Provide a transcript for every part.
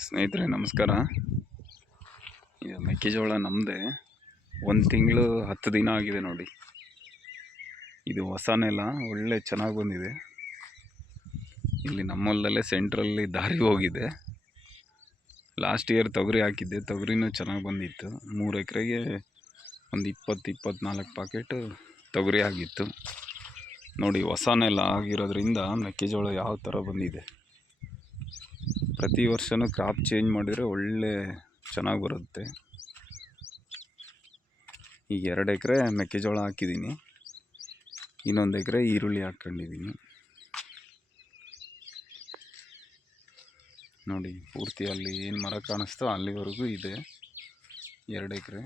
ಸ್ನೇಹಿತರೆ, ನಮಸ್ಕಾರ. ಇದು ಮೆಕ್ಕೆಜೋಳ ನಮ್ಮದೇ ಒಂದು ತಿಂಗಳು ಹತ್ತು ದಿನ ಆಗಿದೆ ನೋಡಿ. ಇದು ಹೊಸ ನೆಲ, ಒಳ್ಳೆ ಚೆನ್ನಾಗಿ ಬಂದಿದೆ. ಇಲ್ಲಿ ನಮ್ಮಲ್ಲೇ ಸೆಂಟ್ರಲ್ಲಿ ದಾರಿ ಹೋಗಿದೆ. ಲಾಸ್ಟ್ ಇಯರ್ ತೊಗರಿ ಹಾಕಿದ್ದೆ, ತೊಗರಿನೂ ಚೆನ್ನಾಗಿ ಬಂದಿತ್ತು. ಮೂರು ಎಕರೆಗೆ ಒಂದು ಇಪ್ಪತ್ತು ಇಪ್ಪತ್ತ್ನಾಲ್ಕು ಪಾಕೆಟ್ ತೊಗರಿ ಆಗಿತ್ತು. ನೋಡಿ, ಹೊಸ ನೆಲ ಆಗಿರೋದ್ರಿಂದ ಮೆಕ್ಕೆಜೋಳ ಯಾವ ಥರ ಬಂದಿದೆ. ಪ್ರತಿ ವರ್ಷವೂ ಕ್ರಾಪ್ ಚೇಂಜ್ ಮಾಡಿದರೆ ಒಳ್ಳೆ ಚೆನ್ನಾಗಿ ಬರುತ್ತೆ. ಈಗ ಎರಡು ಎಕರೆ ಮೆಕ್ಕೆಜೋಳ ಹಾಕಿದ್ದೀನಿ. ಇನ್ನೊಂದು ಎಕರೆ ಈರುಳ್ಳಿ ಹಾಕ್ಕೊಂಡಿದ್ದೀನಿ. ನೋಡಿ, ಪೂರ್ತಿ ಅಲ್ಲಿ ಏನು ಮರ ಕಾಣಿಸ್ತೋ ಅಲ್ಲಿವರೆಗೂ ಇದೆ. ಎರಡು ಎಕರೆ.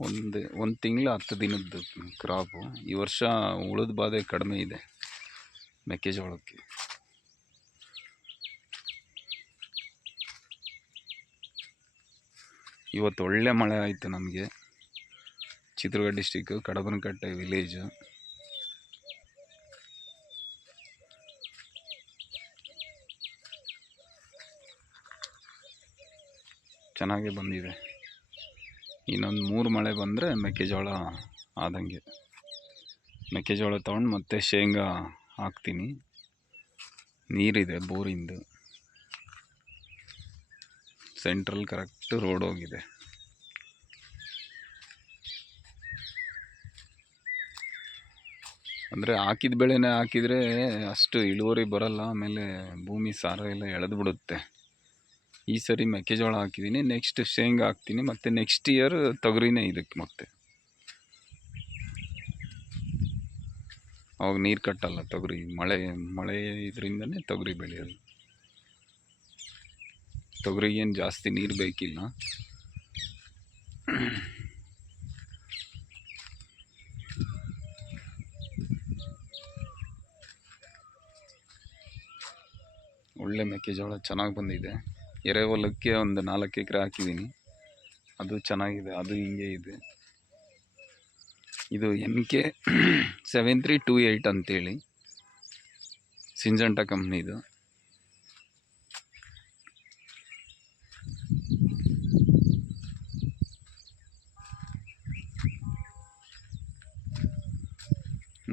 ಒಂದು ಒಂದು ತಿಂಗಳು ಹತ್ತು ದಿನದ್ದು ಕ್ರಾಪು ಈ ವರ್ಷ ಉಳಿದ ಬಾಧೆ ಕಡಿಮೆ ಇದೆ ಮೆಕ್ಕೆಜೋಳಕ್ಕೆ. ಇವತ್ತು ಒಳ್ಳೆ ಮಳೆ ಆಯಿತು ನಮಗೆ. ಚಿತ್ರದುರ್ಗ ಡಿಸ್ಟಿಕ್ಕು ಕಡಬನಕಟ್ಟೆ ವಿಲೇಜು ಚೆನ್ನಾಗೇ ಬಂದಿದೆ. ಇನ್ನೊಂದು ಮೂರು ಮಳೆ ಬಂದರೆ ಮೆಕ್ಕೆಜೋಳ ಆದಂಗೆ. ಮೆಕ್ಕೆಜೋಳ ತೊಗೊಂಡು ಮತ್ತೆ ಶೇಂಗಾ ಹಾಕ್ತೀನಿ. ನೀರಿದೆ ಬೋರಿಂದು. ಸೆಂಟ್ರಲ್ ಕರೆಕ್ಟ್ ರೋಡ್ ಹೋಗಿದೆ. ಅಂದರೆ ಹಾಕಿದ ಬೆಳೆನೇ ಹಾಕಿದರೆ ಅಷ್ಟು ಇಳುವರಿ ಬರಲ್ಲ, ಆಮೇಲೆ ಭೂಮಿ ಸಾರ ಎಲ್ಲ ಎಳೆದು ಬಿಡುತ್ತೆ. ಈ ಸರಿ ಮೆಕ್ಕೆಜೋಳ ಹಾಕಿದ್ದೀನಿ ನೆಕ್ಸ್ಟ್ ಶೇಂಗಾ ಹಾಕ್ತೀನಿ, ಮತ್ತು ನೆಕ್ಸ್ಟ್ ಇಯರ್ ತೊಗರಿನೇ ಇದಕ್ಕೆ ಮತ್ತೆ. ಅವಾಗ ನೀರು ಕಟ್ಟಲ್ಲ ತೊಗರಿ, ಮಳೆ ಮಳೆ ಇದರಿಂದನೇ ತೊಗರಿ ಬೆಳೆಯೋದು. ತೊಗರಿಗೇನು ಜಾಸ್ತಿ ನೀರು ಬೇಕಿಲ್ಲ. ಒಳ್ಳೆ ಮೆಕ್ಕೆಜೋಳ ಚೆನ್ನಾಗಿ ಬಂದಿದೆ. ಎರೆಹೊಲಕ್ಕೆ ಒಂದು ನಾಲ್ಕು ಎಕರೆ ಹಾಕಿದ್ದೀನಿ. ಅದು ಚೆನ್ನಾಗಿದೆ, ಅದು ಹಿಂಗೆ ಇದೆ. ಇದು M K seven three two eight ಅಂತೇಳಿ. ಸಿಂಜಂಟಾ ಕಂಪ್ನಿದು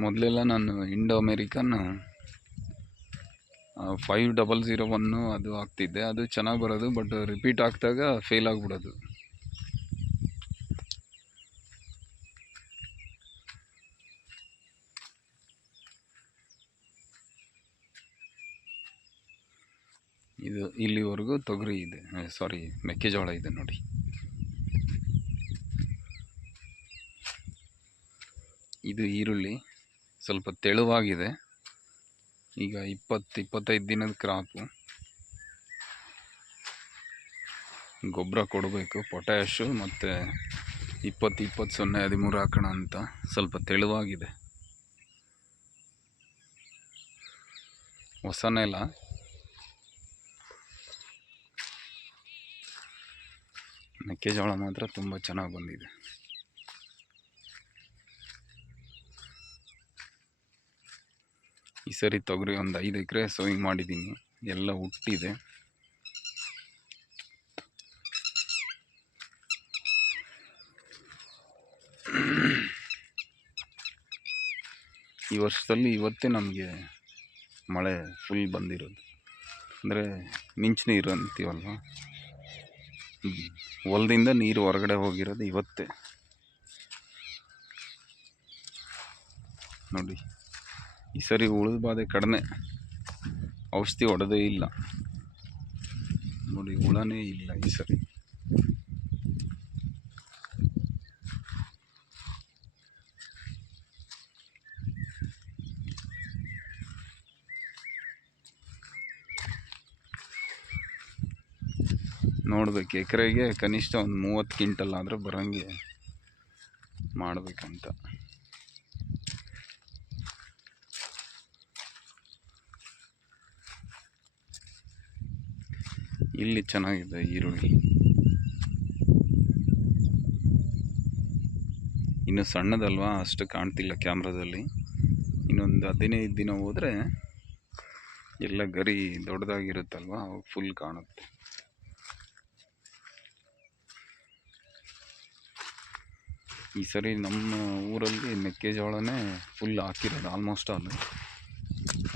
ಮೊದಲೆಲ್ಲ ನಾನು Indo American five double zero one ಅದು ಆಗ್ತಿದ್ದೆ. ಅದು ಚೆನ್ನಾಗಿ ಬರೋದು ಬಟ್ ರಿಪೀಟ್ ಆಗ್ತಾಗ ಫೇಲ್ ಆಗಿಬಿಡೋದು. ಇದು ಇಲ್ಲಿವರೆಗೂ ತೊಗರಿ ಇದೆ. ಸಾರಿ ಮೆಕ್ಕೆಜೋಳ ಇದೆ ನೋಡಿ. ಇದು ಈರುಳ್ಳಿ. ಸ್ವಲ್ಪ ತೆಳುವಾಗಿದೆ. ಈಗ ಇಪ್ಪತ್ತು, ಇಪ್ಪತ್ತೈದು ದಿನದ ಕ್ರಾಪು ಗೊಬ್ಬರ ಕೊಡಬೇಕು ಪೊಟ್ಯಾಶು ಮತ್ತು ಇಪ್ಪತ್ತು ಇಪ್ಪತ್ತು ಸೊನ್ನೆ, ಹದಿಮೂರು ಹಾಕೋಣ ಅಂತ ಸ್ವಲ್ಪ ತೆಳುವಾಗಿದೆ. ಹೊಸ ನೆಲ ಮೆಕ್ಕೆಜೋಳ ಮಾತ್ರ ತುಂಬ ಚೆನ್ನಾಗಿ ಬಂದಿದೆ. ಈ ಸರಿ ತೊಗರಿ ಒಂದು ಐದು ಎಕರೆ ಸೋಯಿಂಗ್ ಮಾಡಿದ್ದೀನಿ. ಎಲ್ಲ ಹುಟ್ಟಿದೆ. ಈ ವರ್ಷದಲ್ಲಿ ಇವತ್ತೇ ನಮಗೆ ಮಳೆ ಫುಲ್ ಬಂದಿರೋದು. ಅಂದರೆ ಮಿಂಚು ನೀರು ಅಂತೀವಲ್ವ ಹೊಲದಿಂದ ನೀರು ಹೊರಗಡೆ ಹೋಗಿರೋದು ಇವತ್ತೇ. ನೋಡಿ. ಈ ಸರಿ ಉಳಿದ ಬಾಧೆ ಕಡಿಮೆ. ಔಷಧಿ ಹೊಡೆದೇ ಇಲ್ಲ. ನೋಡಿ, ಹುಳನೇ ಇಲ್ಲ ಈ ಸರಿ. ನೋಡ್ಬೇಕು, ಎಕರೆಗೆ ಕನಿಷ್ಠ ಒಂದು ಮೂವತ್ತು ಕ್ವಿಂಟಲ್ ಆದರೆ ಬರೋಂಗೆ ಮಾಡಬೇಕಂತ. ಇಲ್ಲಿ ಚೆನ್ನಾಗಿದೆ ಈರುಳ್ಳಿ. ಇನ್ನು ಸಣ್ಣದಲ್ವಾ, ಅಷ್ಟು ಕಾಣ್ತಿಲ್ಲ ಕ್ಯಾಮ್ರಾದಲ್ಲಿ. ಇನ್ನೊಂದು ಹದಿನೈದು ದಿನ ಹೋದರೆ ಎಲ್ಲ ಗರಿ ದೊಡ್ಡದಾಗಿರುತ್ತಲ್ವ ಫುಲ್ ಕಾಣುತ್ತೆ. ಈ ಸರಿ ನಮ್ಮ ಊರಲ್ಲಿ ಮೆಕ್ಕೆಜೋಳನೇ ಫುಲ್ ಹಾಕಿರೋದು ಆಲ್ಮೋಸ್ಟ್ ಆಲ್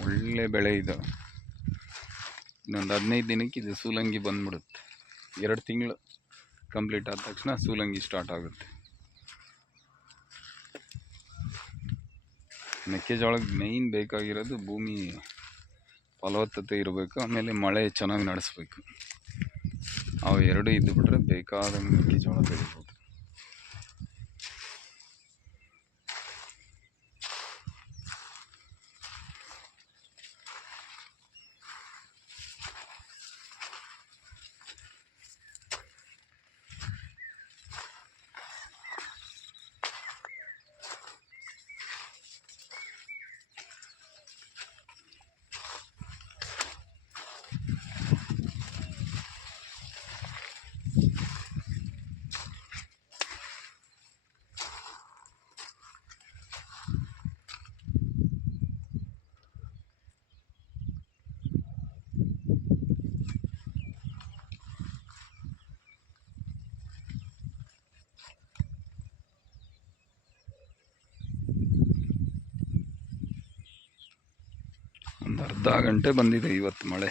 ಒಳ್ಳೆ ಬೆಳೆ ಇದೆ. ಇನ್ನೊಂದು ಹದಿನೈದು ದಿನಕ್ಕೆ ಇದು ಸೂಲಂಗಿ ಬಂದ್ಬಿಡುತ್ತೆ. ಎರಡು ತಿಂಗಳು ಕಂಪ್ಲೀಟ್ ಆದ ತಕ್ಷಣ ಸೂಲಂಗಿ ಸ್ಟಾರ್ಟ್ ಆಗುತ್ತೆ. ಮೆಕ್ಕೆಜೋಳಕ್ಕೆ ಮೇಯ್ನ್ ಬೇಕಾಗಿರೋದು ಭೂಮಿ ಫಲವತ್ತತೆ ಇರಬೇಕು, ಆಮೇಲೆ ಮಳೆ ಚೆನ್ನಾಗಿ ನಡೆಸ್ಬೇಕು. ಅವು ಎರಡು ಇದ್ದು ಬಿಟ್ರೆ ಬೇಕಾದಂಗೆ ಮೆಕ್ಕೆಜೋಳ ಬೆಳಿಬೋದು ಒಂದು ಅರ್ಧ ಗಂಟೆ ಬಂದಿದೆ ಇವತ್ತು ಮಳೆ.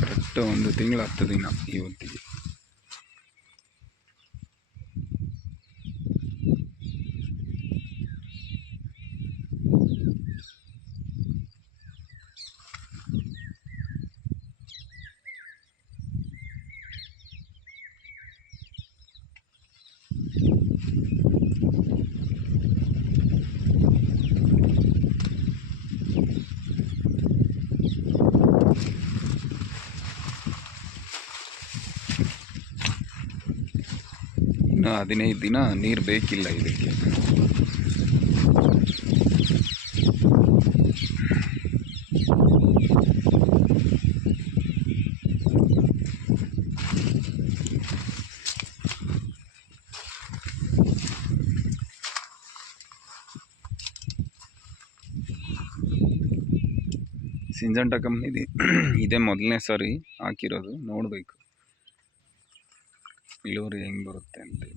ಕರೆಕ್ಟ್ ಒಂದು ತಿಂಗಳಾಗ್ತದೆ ದಿನ ಇವತ್ತಿಗೆ. ಹದಿನೈದು ದಿನ ನೀರು ಬೇಕಿಲ್ಲ ಇದಕ್ಕೆ. ಸಿಂಜಂಟ ಕಂಪ್ನಿದು ಇದೇ ಮೊದಲನೇ ಸಾರಿ ಹಾಕಿರೋದು ನೋಡಬೇಕು. ಇಳುವರಿ ಹೆಂಗೆ ಬರುತ್ತೆ ಅಂತೇಳಿ